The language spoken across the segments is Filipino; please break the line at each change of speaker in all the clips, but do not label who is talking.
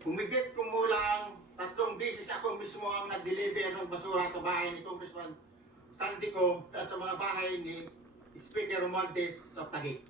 Humigit kumulang tatlong beses ako mismo ang nag-deliver ng basura sa bahay ni Congressman Saldico at sa mga bahay ni Speaker Romualdez sa Taguig.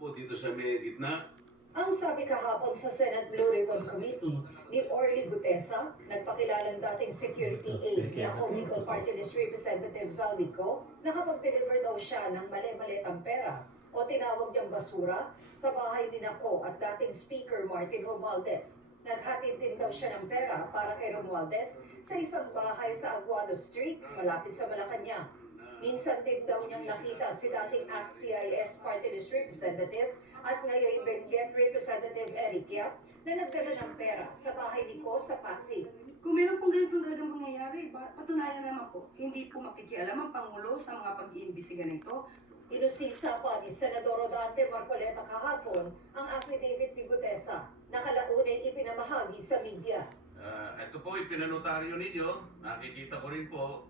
Po dito sa may gitna.
Ang sabi kahapon sa Senate Blue Ribbon Committee ni Orly Gutesa, nagpakilalang dating security aide ni ako Bicol Party List Representative Zaldico, nakapag-deliver daw siya ng mali-malitang pera o tinawag niyang basura sa bahay ni Nako at dating Speaker Martin Romualdez. Naghatid din daw siya ng pera para kay Romualdez sa isang bahay sa Aguado Street, malapit sa Malacanang. Minsan din daw niyang nakita si dating ACT-CIS Party List Representative at ngayon Benguet Representative Eric Yap na nagdala ng pera sa bahay ni Ko sa Pasig.
Kung meron pong ganitong talagang mangyayari, patunayan naman po, hindi po makikialam ang Pangulo sa mga pag-iimbestiga nito.
Inusisa pa ni Senador Rodante Marcoleta kahapon ang affidavit ni Gutesa na kalaunay ipinamahagi sa media.
Ah, ito po yung pinanotaryo ninyo. Nakikita ko rin po.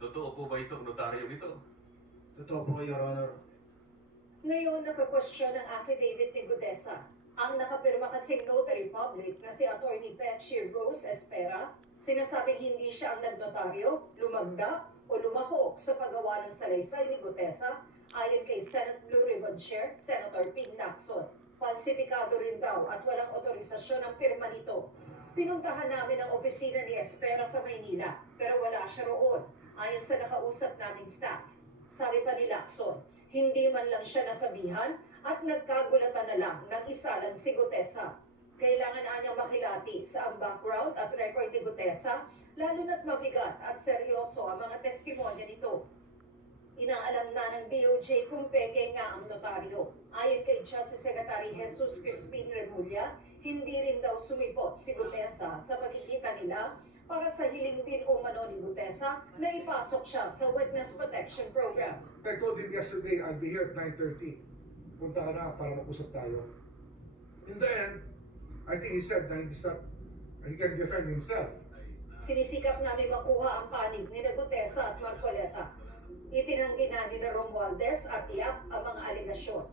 Totoo po ba itong notaryo ito?
Totoo po, Your Honor.
Ngayon nakakwestiyon ang affidavit ni Gutesa. Ang nakapirma kasing notary public na si Attorney Betsy Rose Espera, sinasabing hindi siya ang nagnotaryo, lumagda o lumahok sa paggawa ng salaysay ni Gutesa ayon kay Senate Blue Ribbon Chair, Senator Ping Lacson. Falsipikado rin daw at walang otorisasyon ang pirma nito. Pinuntahan namin ang opisina ni Espera sa Maynila pero wala siya roon ayon sa nakausap naming staff. Sabi pa ni Lacson, hindi man lang siya nasabihan at nagkagulatan na lang ng isa lang si Gutesa. Kailangan na niyang makilati sa ang background at record ni Gutesa, lalo na't mabigat at seryoso ang mga testimonya nito. Inaalam na ng DOJ kung peke nga ang notaryo. Ayon kay Justice Secretary Jesus Crispin Remulla, hindi rin daw sumipot si Gutesa sa pagkikita nila para sa hiling din umano ni Gutesa na ipasok siya sa Witness Protection Program.
I told him yesterday I'll be here at 9.30. Punta ka na para mag-usap tayo. In the end, I think he said na hindi sa, he can defend himself.
Sinisikap namin makuha ang panig ni Gutesa at Marcoleta. Itinanggi na ni Romualdez at Yap ang mga alegasyon.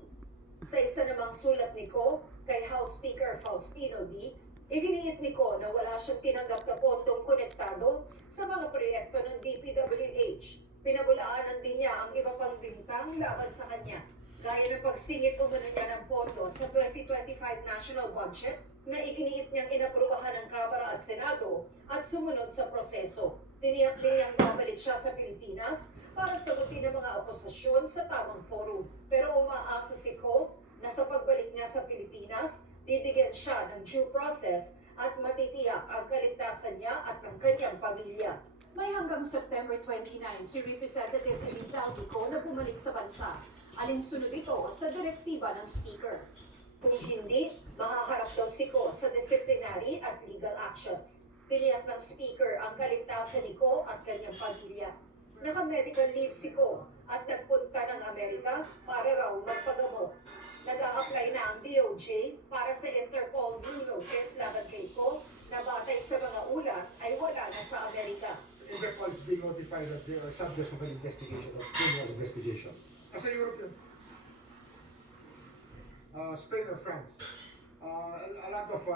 Sa isa namang sulat ni Ko kay House Speaker Faustino D, iginiit ni Ko na wala siyang tinanggap na pondong konektado sa mga proyekto ng DPWH. Pinabulaanan din niya ang iba pang bintang laban sa kanya. Gaya ng pagsingit umano niya ng pondo sa 2025 national budget na ikiniit niyang inaprubahan ng Kamara at Senado at sumunod sa proseso. Tiniyak din niyang babalik siya sa Pilipinas para sagutin ang mga akusasyon sa tamang forum. Pero umaasa si Ko na sa pagbalik niya sa Pilipinas, bibigyan siya ng due process at matitiyak ang kaligtasan niya at ng kanyang pamilya. May hanggang September 29 si Representative Elizalde Ko na bumalik sa bansa. Alinsunod ito sa direktiba ng Speaker. Kung hindi, mahaharap daw si Ko sa disciplinary at legal actions. Tiniyak ng Speaker ang kaligtasan ni Ko at kanyang pamilya. Naka-medical leave si Ko at nagpunta ng Amerika para raw magpagamot. Nag-a-apply na ang DOJ para sa Interpol Blue Notice laban kay Ko na batay sa mga ulat ay wala na sa Amerika.
Interpol is being notified that they are subjects of an investigation, of criminal investigation. As a European, uh, Spain or France, uh, a lot of